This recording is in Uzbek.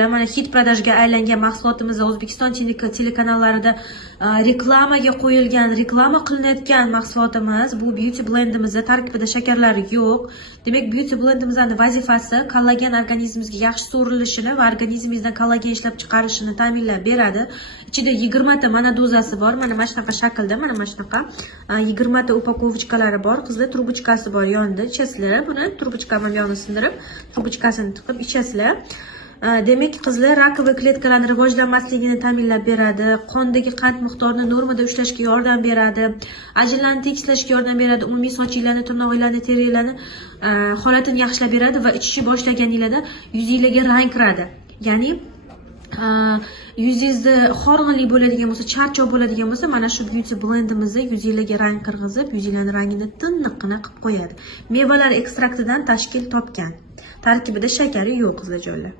qizlarjonlar, mana hit prodajga aylangan mahsulotimizni O'zbekiston telekanallarida reklamaga qo'yilgan, reklama qilinayotgan mahsulotimiz. Bu beauty blendimizda tarkibida shakarlar yo'q. Demak, beauty blendimizning vazifasi kollagen organizmimizga yaxshi so'rilishini va organizmimizdan kollagen ishlab chiqarishini ta'minlab beradi. Ichida 20 ta mana dozasi bor. Mana shunaqa shaklda, mana shunaqa 20 ta upakovochalari bor. Qizlar trubochkasi bor yonida. Ichasizlar. Buni trubochkamni yonini sindirib, trubochkasini tiqib ichasizlar. Demak, qizlar rakoviy kletkalarning rivojlanmasligini ta'minlab beradi, qondagi qand miqdorini normada ushlashga yordam beradi, ajinlarni tekislashga yordam beradi, umumiy sochinglarni, tirnoqlarni, terilarni holatini yaxshilab beradi va ichishni boshlaganingizda yuzingizga rang kiradi. Ya'ni yuzingizni horg'inlik bo'ladigan bo'lsa, charchoq bo'ladigan bo'lsa, mana shu beauty blendimizni yuzingizga rang kirgizib, yuzingizning rangini tiniqqina qilib qo'yadi. Mevalar ekstraktidan tashkil topgan. Tarkibida shakari yo'q, qizlarjonlar.